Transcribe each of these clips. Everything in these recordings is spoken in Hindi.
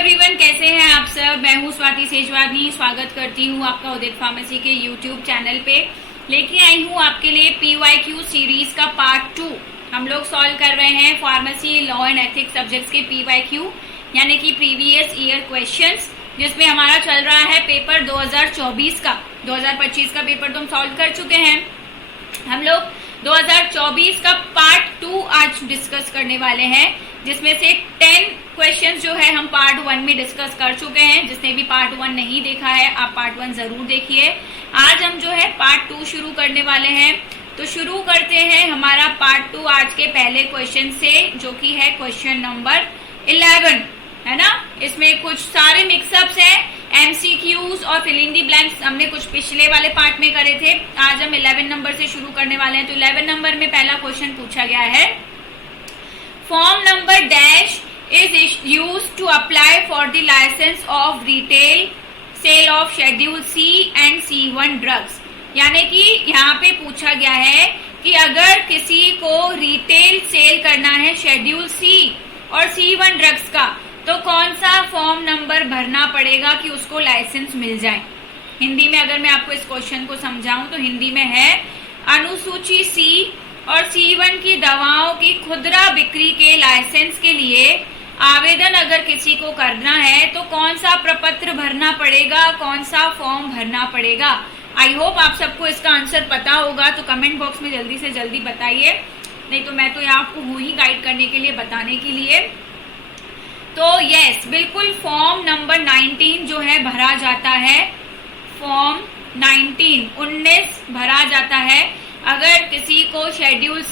एवरीवन, कैसे हैं आप सब। मैं हूं स्वाति सेजवानी। स्वागत करती हूं आपका उदित फार्मेसी के यूट्यूब चैनल पे। लेके आई हूं आपके लिए PYQ सीरीज का पार्ट 2। हम लोग सॉल्व कर रहे हैं pharmacy, law and ethics subjects के PYQ यानी कि प्रीवियस ईयर क्वेश्चंस, जिसमें हमारा चल रहा है पेपर 2024 का। 2025 का पेपर तो हम सॉल्व कर चुके हैं। हम लोग 2024 का पार्ट 2 आज डिस्कस करने वाले हैं, जिसमें से 10 क्वेश्चंस जो है हम पार्ट 1 में डिस्कस कर चुके हैं। जिसने भी पार्ट 1 नहीं देखा है, आप पार्ट 1 जरूर देखिए। आज हम जो है पार्ट 2 शुरू करने वाले हैं। तो शुरू करते हैं हमारा पार्ट 2 आज के पहले क्वेश्चन से, जो कि है क्वेश्चन नंबर 11, है ना। इसमें कुछ सारे मिक्सअप्स हैं, MCQs और फिल इन दी ब्लैंक्स हमने कुछ पिछले वाले पार्ट में करे थे। आज हम 11 नंबर से शुरू करने वाले हैं। तो 11 नंबर में पहला क्वेश्चन पूछा गया है, form number dash is used to apply for the license of retail sale of schedule C and C1 drugs। यानी कि यहाँ पे पूछा गया है कि अगर किसी को रिटेल सेल करना है शेड्यूल C और C1 ड्रग्स का, तो कौन सा फॉर्म नंबर भरना पड़ेगा कि उसको लाइसेंस मिल जाए। हिंदी में अगर मैं आपको इस क्वेश्चन को समझाऊं तो हिंदी में है, अनुसूची C और C1 की दवाओं की खुदरा बिक्री के लाइसेंस के लिए आवेदन अगर किसी को करना है तो कौन सा प्रपत्र भरना पड़ेगा, कौन सा फॉर्म भरना पड़ेगा। आई होप आप सबको इसका आंसर पता होगा, तो कमेंट बॉक्स में जल्दी से जल्दी बताइए, नहीं तो मैं तो यहाँ आपको हूँ ही गाइड करने के लिए, बताने के लिए। तो यस, बिल्कुल फॉर्म नंबर 19 जो है भरा जाता है। फॉर्म 19 भरा जाता है अगर किसी को शेड्यूल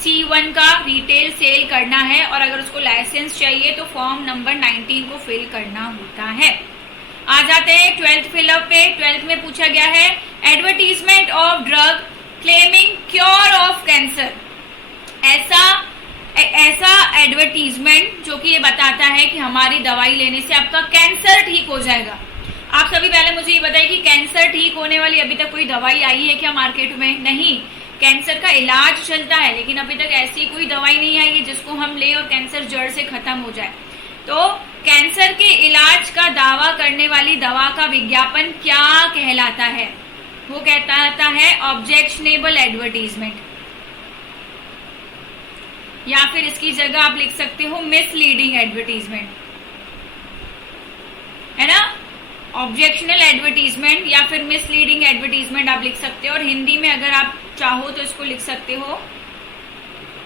C1 का रिटेल सेल करना है और अगर उसको लाइसेंस चाहिए तो फॉर्म नंबर 19 को फिल करना होता है। आ जाते हैं 12th फिलअप पे। 12th में पूछा गया है, advertisement of drug claiming cure of cancer. ऐसा एडवर्टीजमेंट जो कि ये बताता है कि हमारी दवाई लेने से आपका कैंसर ठीक हो जाएगा। आप सभी पहले मुझे ये बताइए कि कैंसर ठीक होने वाली अभी तक कोई दवाई आई है क्या मार्केट में? नहीं। कैंसर का इलाज चलता है, लेकिन अभी तक ऐसी कोई दवाई नहीं आई है जिसको हम ले और कैंसर जड़ से खत्म हो जाए। तो कैंसर के इलाज का दावा करने वाली दवा का विज्ञापन क्या कहलाता है? वो कहलाता है ऑब्जेक्शनेबल एडवर्टीजमेंट, या फिर इसकी जगह आप लिख सकते हो मिसलीडिंग एडवर्टीजमेंट, है ना। ऑब्जेक्शनल एडवर्टीजमेंट या फिर मिसलीडिंग एडवर्टीजमेंट आप लिख सकते हो। और हिंदी में अगर आप चाहो तो इसको लिख सकते हो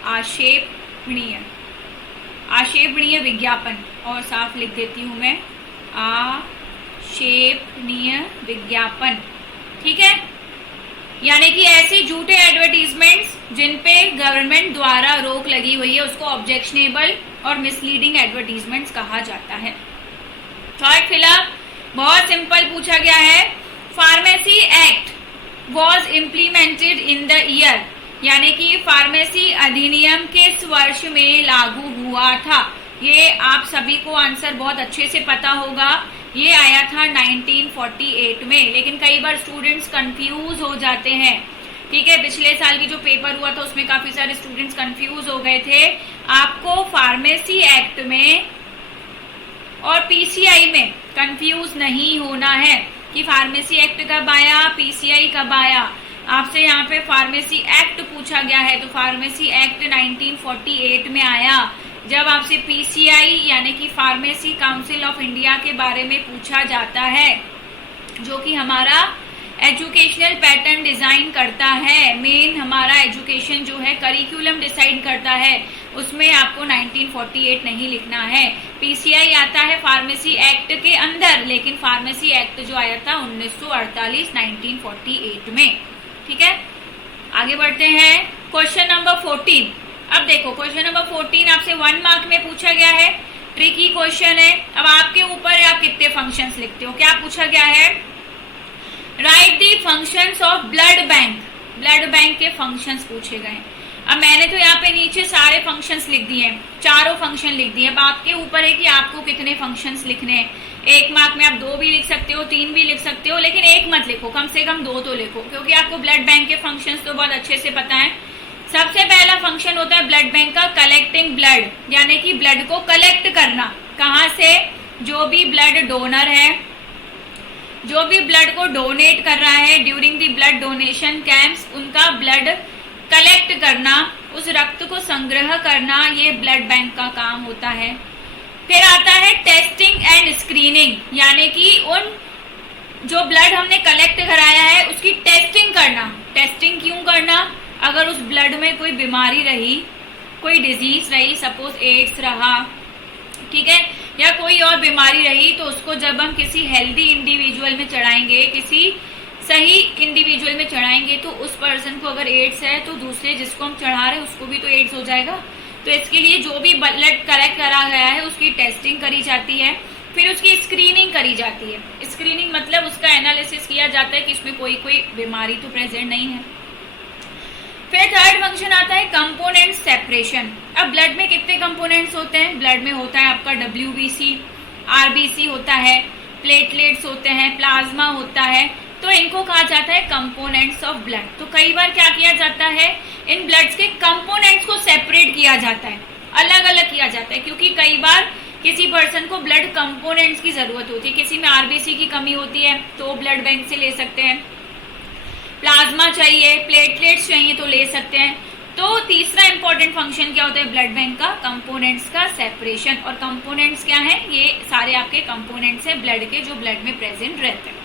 आक्षेपणीय विज्ञापन। और साफ लिख देती हूं मैं, आक्षेपणीय विज्ञापन, ठीक है। यानी कि ऐसे झूठे एडवर्टीजमेंट्स जिन पे गवर्नमेंट द्वारा रोक लगी हुई है, उसको ऑब्जेक्शनेबल और मिसलीडिंग एडवर्टीजमेंट्स कहा जाता है। थर्ड फिलअप बहुत सिंपल पूछा गया है, pharmacy act was implemented in the year, यानी कि फार्मेसी अधिनियम किस वर्ष में लागू हुआ था। ये आप सभी को आंसर बहुत अच्छे से पता होगा। ये आया था 1948 में, लेकिन कई बार स्टूडेंट्स कंफ्यूज हो जाते हैं, ठीक है। पिछले साल की जो पेपर हुआ था उसमें काफी सारे स्टूडेंट्स कंफ्यूज हो गए थे। आपको फार्मेसी एक्ट में और PCI में कंफ्यूज नहीं होना है कि फार्मेसी एक्ट कब आया, PCI कब आया। आपसे यहाँ पे फार्मेसी एक्ट पूछा गया है, तो फार्मेसी एक्ट 1948 में आया। जब आपसे PCI यानी कि फार्मेसी काउंसिल ऑफ इंडिया के बारे में पूछा जाता है, जो कि हमारा एजुकेशनल पैटर्न डिजाइन करता है, मेन हमारा एजुकेशन जो है करिकुलम डिसाइड करता है, उसमें आपको 1948 नहीं लिखना है। PCI आता है फार्मेसी एक्ट के अंदर, लेकिन फार्मेसी एक्ट जो आया था 1948 1948 में, ठीक है। आगे बढ़ते हैं क्वेश्चन नंबर 14। अब देखो क्वेश्चन नंबर 14 आपसे 1 मार्क में पूछा गया है, ट्रिकी क्वेश्चन है। अब आपके ऊपर है आप कितने फंक्शंस लिखते हो। क्या पूछा गया है, right the functions of blood bank. Blood bank के फंक्शंस पूछे गए। अब मैंने तो यहाँ पे नीचे सारे फंक्शंस लिख दिए, चारों फंक्शन लिख दिए। अब आपके ऊपर है कि आपको कितने फंक्शंस लिखने हैं। 1 मार्क में आप 2 भी लिख सकते हो, 3 भी लिख सकते हो, लेकिन 1 मत लिखो, कम से कम 2 तो लिखो, क्योंकि आपको ब्लड बैंक के फंक्शंस तो बहुत अच्छे से पता है। सबसे पहला फंक्शन होता है ब्लड बैंक का कलेक्टिंग ब्लड, यानी कि ब्लड को कलेक्ट करना। कहाँ से? जो भी ब्लड डोनर है, जो भी ब्लड को डोनेट कर रहा है during the blood donation camps, उनका ब्लड कलेक्ट करना, उस रक्त को संग्रह करना, ये ब्लड बैंक का काम होता है। फिर आता है टेस्टिंग एंड स्क्रीनिंग, यानी कि उन जो ब्लड हमने कलेक्ट कराया है उसकी टेस्टिंग करना। टेस्टिंग क्यों करना? अगर उस ब्लड में कोई बीमारी रही, कोई डिजीज रही, सपोज एड्स रहा, ठीक है, या कोई और बीमारी रही, तो उसको जब हम किसी हेल्दी इंडिविजुअल में चढ़ाएंगे, किसी सही इंडिविजुअल में चढ़ाएंगे, तो उस पर्सन को अगर एड्स है तो दूसरे जिसको हम चढ़ा रहे हैं उसको भी तो एड्स हो जाएगा। तो इसके लिए जो भी ब्लड कलेक्ट करा गया है उसकी टेस्टिंग करी जाती है, फिर उसकी स्क्रीनिंग करी जाती है। स्क्रीनिंग मतलब उसका एनालिसिस किया जाता है कि इसमें कोई बीमारी तो प्रेजेंट नहीं है। फिर थर्ड फंक्शन आता है कंपोनेंट सेपरेशन। अब ब्लड में कितने कंपोनेंट्स होते हैं? ब्लड में होता है आपका WBC, RBC होता है, प्लेटलेट्स होते हैं, प्लाज्मा होता है, तो इनको कहा जाता है कंपोनेंट्स ऑफ ब्लड। तो कई बार क्या किया जाता है, इन ब्लड्स के कंपोनेंट्स को सेपरेट किया जाता है, अलग अलग किया जाता है, क्योंकि कई बार किसी पर्सन को ब्लड कंपोनेंट्स की जरूरत होती है। किसी में RBC की कमी होती है तो ब्लड बैंक से ले सकते हैं, प्लाज्मा चाहिए, प्लेटलेट्स चाहिए तो ले सकते हैं। तो तीसरा इंपॉर्टेंट फंक्शन क्या होता है ब्लड बैंक का? कंपोनेंट्स का सेपरेशन। और कंपोनेंट्स क्या है? ये सारे आपके कंपोनेंट्स हैं ब्लड के, जो ब्लड में प्रेजेंट रहते हैं।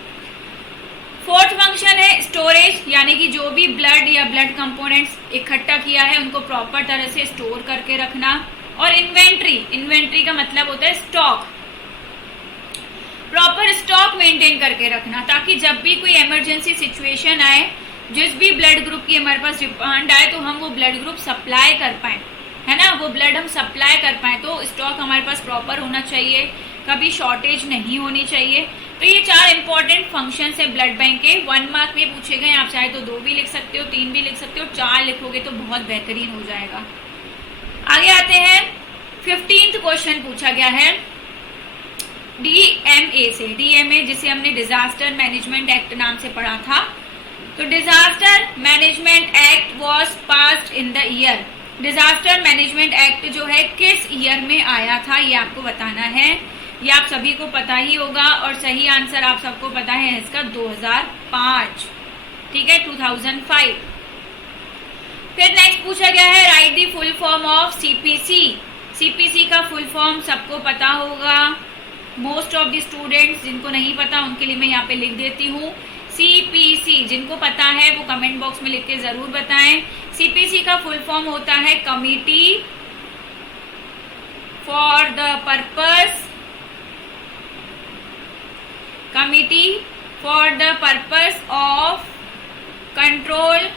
फोर्थ फंक्शन है स्टोरेज, यानी कि जो भी ब्लड या ब्लड कंपोनेंट्स इकट्ठा किया है उनको प्रॉपर तरह से स्टोर करके रखना। और इन्वेंट्री का मतलब होता है स्टॉक, प्रॉपर स्टॉक मेंटेन करके रखना, ताकि जब भी कोई इमरजेंसी सिचुएशन आए, जिस भी ब्लड ग्रुप की हमारे पास डिमांड आए, तो हम वो ब्लड ग्रुप सप्लाई कर पाए, है ना, वो ब्लड हम सप्लाई कर पाए। तो स्टॉक हमारे पास प्रॉपर होना चाहिए, कभी शॉर्टेज नहीं होनी चाहिए। तो ये 4 इंपॉर्टेंट फंक्शन है ब्लड बैंक के। 1 मार्क में पूछे गए, आप चाहे तो 2 भी लिख सकते हो, 3 भी लिख सकते हो, 4 लिखोगे तो बहुत बेहतरीन हो जाएगा। आगे आते हैं 15th क्वेश्चन पूछा गया है DMA से। DMA जिसे हमने डिजास्टर मैनेजमेंट एक्ट नाम से पढ़ा था। तो disaster management act was passed in the year. Disaster management act जो है किस ईयर में आया था, ये आपको बताना है। ये आप सभी को पता ही होगा, और सही आंसर आप सबको पता है इसका 2005, ठीक है, 2005। फिर नेक्स्ट पूछा गया है right the full form of CPC। CPC का फुल फॉर्म सबको पता होगा, मोस्ट ऑफ द स्टूडेंट्स, जिनको नहीं पता उनके लिए मैं यहाँ पे लिख देती हूँ CPC। जिनको पता है वो कमेंट बॉक्स में लिख के जरूर बताएं। CPC का फुल फॉर्म होता है committee for the purpose of control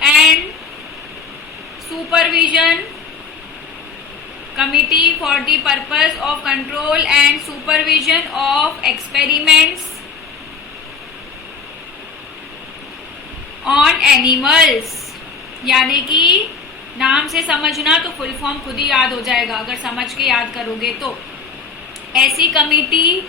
and supervision, committee for the purpose of control and supervision of experiments on animals. यानी कि नाम से समझना तो फुल फॉर्म खुद ही याद हो जाएगा अगर समझ के याद करोगे तो। ऐसी कमिटी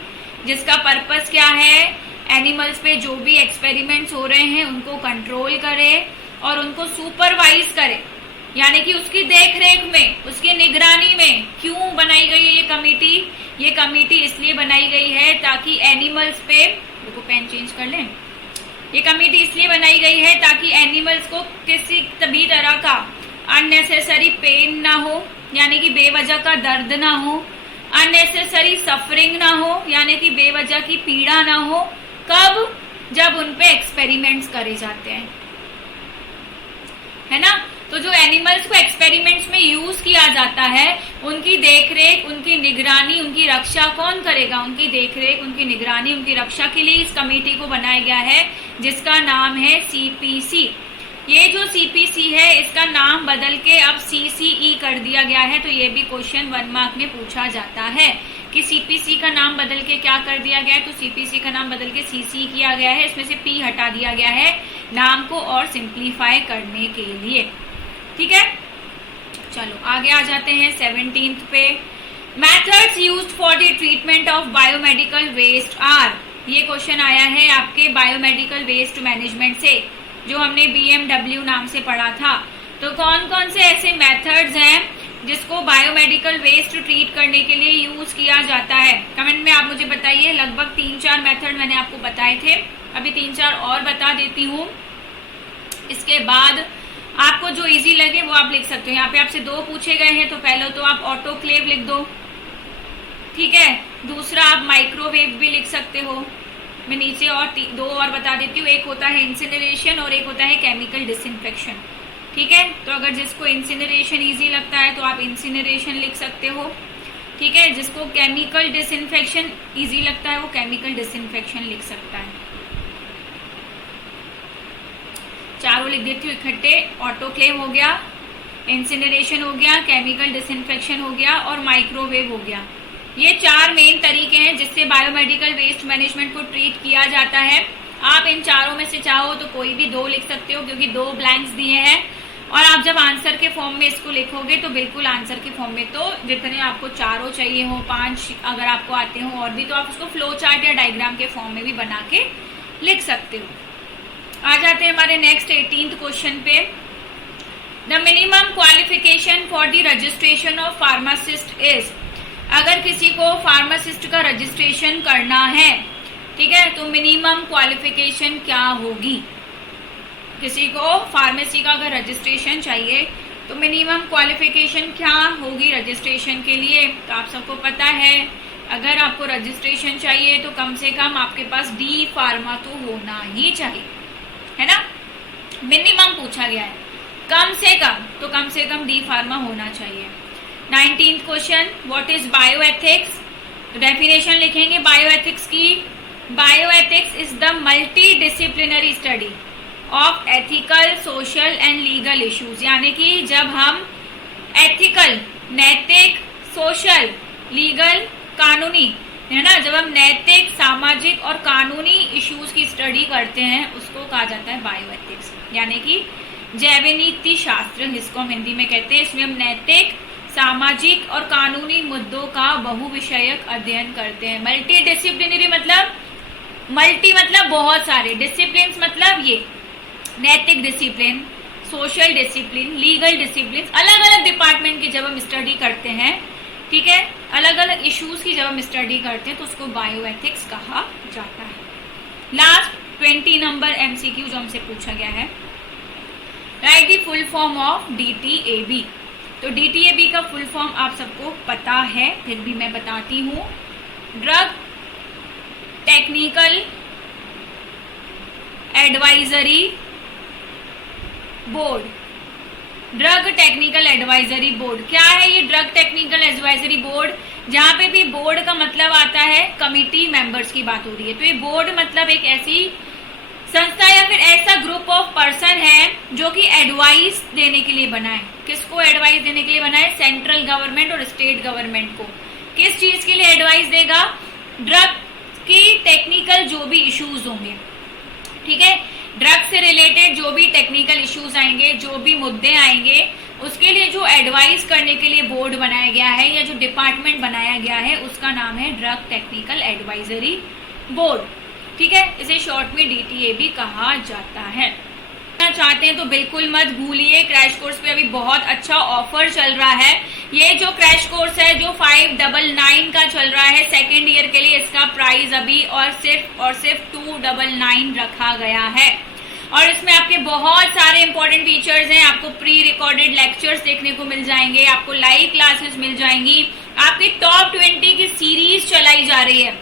जिसका पर्पस क्या है, एनिमल्स पे जो भी एक्सपेरिमेंट्स हो रहे हैं उनको कंट्रोल करे और उनको सुपरवाइज करे, यानी कि उसकी देखरेख में, उसकी निगरानी में। क्यों बनाई गई है ये कमेटी? ये कमेटी इसलिए बनाई गई है ताकि एनिमल्स पे, देखो पेन चेंज कर लें, ये कमेटी इसलिए बनाई गई है ताकि एनिमल्स को किसी भी तरह का अननेसेसरी पेन ना हो, यानी कि बेवजह का दर्द ना हो, अननेसेसरी सफरिंग ना हो, यानी कि बेवजह की पीड़ा ना हो। कब? जब उन पे एक्सपेरिमेंट्स करे जाते हैं, है ना। तो जो एनिमल्स को एक्सपेरिमेंट्स में यूज किया जाता है, उनकी देखरेख, उनकी निगरानी, उनकी रक्षा कौन करेगा? उनकी देखरेख, उनकी निगरानी, उनकी रक्षा के लिए इस कमेटी को बनाया गया है, जिसका नाम है CPC। ये जो CPC है इसका नाम बदल के अब CCE कर दिया गया है। तो ये भी क्वेश्चन 1 मार्क में पूछा जाता है कि CPC का नाम बदल के क्या कर दिया गया है। तो CPC का नाम बदल के CC किया गया है, इसमें से P हटा दिया गया है नाम को और सिंप्लीफाई करने के लिए, ठीक है। चलो आगे आ जाते हैं 17th पे। Methods used for the treatment of biomedical waste are. ये क्वेश्चन आया है आपके बायोमेडिकल वेस्ट मैनेजमेंट से, जो हमने BMW नाम से पढ़ा था। तो कौन कौन से ऐसे मेथड्स हैं जिसको बायोमेडिकल वेस्ट ट्रीट करने के लिए यूज किया जाता है? कमेंट में आप मुझे बताइए। लगभग 3-4 मेथड मैंने आपको बताए थे, अभी 3-4 और बता देती हूँ। इसके बाद आपको जो इजी लगे वो आप लिख सकते हो। यहाँ पे आपसे 2 पूछे गए हैं, तो पहले तो आप ऑटोक्लेव लिख दो, ठीक है। दूसरा आप माइक्रोवेव भी लिख सकते हो। मैं नीचे और 2 और बता देती हूँ। एक होता है इंसिनरेशन और एक होता है केमिकल डिसइंफेक्शन, ठीक है। तो अगर जिसको इंसिनरेशन इजी लगता है तो आप इंसिनरेशन लिख सकते हो, ठीक है। जिसको केमिकल डिसइंफेक्शन इजी लगता है वो केमिकल डिसइंफेक्शन लिख सकता है। चारों लिख देती हूँ इकट्ठे। ऑटोक्लेव हो गया, इंसिनरेशन हो गया, केमिकल डिसइंफेक्शन हो गया और माइक्रोवेव हो गया। ये 4 मेन तरीके हैं जिससे बायोमेडिकल वेस्ट मैनेजमेंट को ट्रीट किया जाता है। आप इन चारों में से चाहो तो कोई भी 2 लिख सकते हो, क्योंकि 2 ब्लैंक्स दिए हैं। और आप जब आंसर के फॉर्म में इसको लिखोगे तो बिल्कुल आंसर के फॉर्म में तो जितने आपको चारों चाहिए हो, 5 अगर आपको आते हो और भी, तो आप उसको फ्लो चार्ट या डायग्राम के फॉर्म में भी बना के लिख सकते हो। आ जाते हैं हमारे नेक्स्ट 18th क्वेश्चन पे। The minimum qualification for the registration of pharmacist is. अगर किसी को फार्मासिस्ट का रजिस्ट्रेशन करना है, ठीक है, तो मिनिमम क्वालिफिकेशन क्या होगी? किसी को फार्मेसी का अगर रजिस्ट्रेशन चाहिए तो मिनिमम क्वालिफिकेशन क्या होगी रजिस्ट्रेशन के लिए? तो आप सबको पता है, अगर आपको रजिस्ट्रेशन चाहिए तो कम से कम आपके पास डी फार्मा तो होना ही चाहिए, है ना। मिनिमम पूछा गया है, कम से कम डी फार्मा होना चाहिए। 19th question, what is bioethics? Definition लिखेंगे बायोएथिक्स की। Bioethics is the multi disciplinary study of ethical, social and legal issues. यानी कि जब हम एथिकल, नैतिक, सोशल, लीगल, कानूनी, है ना, जब हम नैतिक, सामाजिक और कानूनी इश्यूज की स्टडी करते हैं उसको कहा जाता है बायोएथिक्स, यानी कि जैव नीति शास्त्र जिसको हम हिंदी में कहते हैं। इसमें हम नैतिक, सामाजिक और कानूनी मुद्दों का बहुविषयक अध्ययन करते हैं। मल्टी डिसिप्लिनरी मतलब बहुत सारे, डिसिप्लिन मतलब ये नैतिक discipline, social discipline, legal discipline, अलग अलग डिपार्टमेंट की जब हम स्टडी करते हैं, ठीक है, अलग अलग इश्यूज की जब हम स्टडी करते हैं तो उसको बायोएथिक्स कहा जाता है। लास्ट 20 नंबर एमसीक्यू जो हमसे पूछा गया है, right the full form of DTAB। तो DTAB का फुल फॉर्म आप सबको पता है, फिर भी मैं बताती हूँ। Drug technical advisory board. Drug technical advisory board क्या है? ये ड्रग टेक्निकल एडवाइजरी बोर्ड, जहां पे भी बोर्ड का मतलब आता है कमिटी मेंबर्स की बात हो रही है। तो ये बोर्ड मतलब एक ऐसी संस्था या फिर ऐसा ग्रुप ऑफ पर्सन है जो कि एडवाइस देने के लिए बना है। किसको एडवाइस देने के लिए बना है? सेंट्रल गवर्नमेंट और स्टेट गवर्नमेंट को। किस चीज के लिए एडवाइस देगा? ड्रग की टेक्निकल जो भी इश्यूज होंगे, ठीक है, ड्रग से रिलेटेड जो भी टेक्निकल इश्यूज आएंगे, जो भी मुद्दे आएंगे, उसके लिए जो एडवाइस करने के लिए बोर्ड बनाया गया है या जो डिपार्टमेंट बनाया गया है उसका नाम है ड्रग टेक्निकल एडवाइजरी बोर्ड, ठीक है। इसे शॉर्ट में DTAB कहा जाता है। चाहते हैं तो बिल्कुल मत भूलिए, क्रैश कोर्स पे अभी बहुत अच्छा ऑफर चल रहा है। ये जो क्रैश कोर्स है जो 599 का चल रहा है सेकेंड ईयर के लिए, इसका प्राइस अभी और सिर्फ 299 रखा गया है। और इसमें आपके बहुत सारे इंपॉर्टेंट फीचर्स हैं। आपको प्री रिकॉर्डेड लेक्चर्स देखने को मिल जाएंगे, आपको लाइव क्लासेस मिल जाएंगी, आपकी टॉप 20 की सीरीज चलाई जा रही है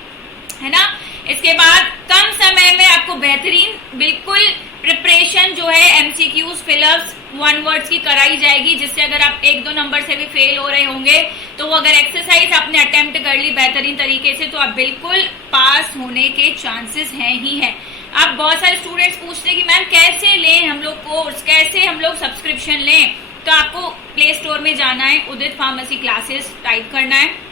ना। इसके बाद कम समय में आपको बेहतरीन बिल्कुल प्रिपरेशन जो है MCQs, फिलअप्स, 1 वर्ड्स की कराई जाएगी, जिससे अगर आप 1-2 नंबर से भी फेल हो रहे होंगे तो वो अगर एक्सरसाइज आपने अटेम्प्ट कर ली बेहतरीन तरीके से तो आप बिल्कुल पास होने के चांसेस हैं ही हैं। अब बहुत सारे स्टूडेंट्स पूछते हैं कि मैम कैसे लें हम लोग कोर्स, कैसे हम लोग सब्सक्रिप्शन लें? तो आपको प्ले स्टोर में जाना है, उदित फार्मेसी क्लासेस टाइप करना है।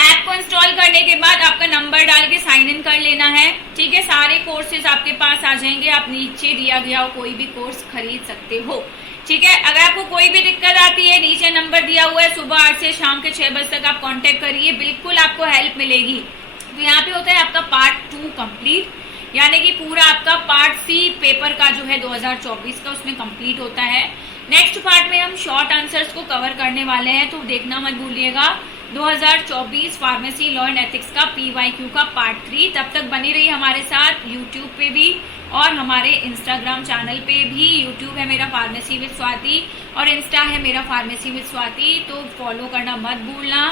ऐप को इंस्टॉल करने के बाद आपका नंबर डाल के साइन इन कर लेना है, ठीक है। सारे कोर्सेज आपके पास आ जाएंगे, आप नीचे दिया गया हो कोई भी कोर्स खरीद सकते हो, ठीक है। अगर आपको कोई भी दिक्कत आती है, नीचे नंबर दिया हुआ है, सुबह 8 से शाम के 6 बजे तक आप कांटेक्ट करिए, बिल्कुल आपको हेल्प मिलेगी। तो यहाँ पे होता है आपका पार्ट 2 कंप्लीट, यानी कि पूरा आपका पार्ट C पेपर का जो है 2024 का उसमें कंप्लीट होता है। नेक्स्ट पार्ट में हम शॉर्ट आंसर्स को कवर करने वाले हैं, तो देखना मत भूलिएगा। 2024 फार्मेसी लॉ एंड एथिक्स का PYQ का पार्ट 3। तब तक बनी रही हमारे साथ यूट्यूब पे भी और हमारे इंस्टाग्राम चैनल पे भी। यूट्यूब है मेरा फार्मेसी विद स्वाति और इंस्टा है मेरा फार्मेसी विद स्वाति, तो फॉलो करना मत भूलना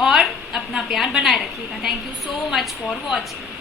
और अपना प्यार बनाए रखिएगा। Thank you so much for watching.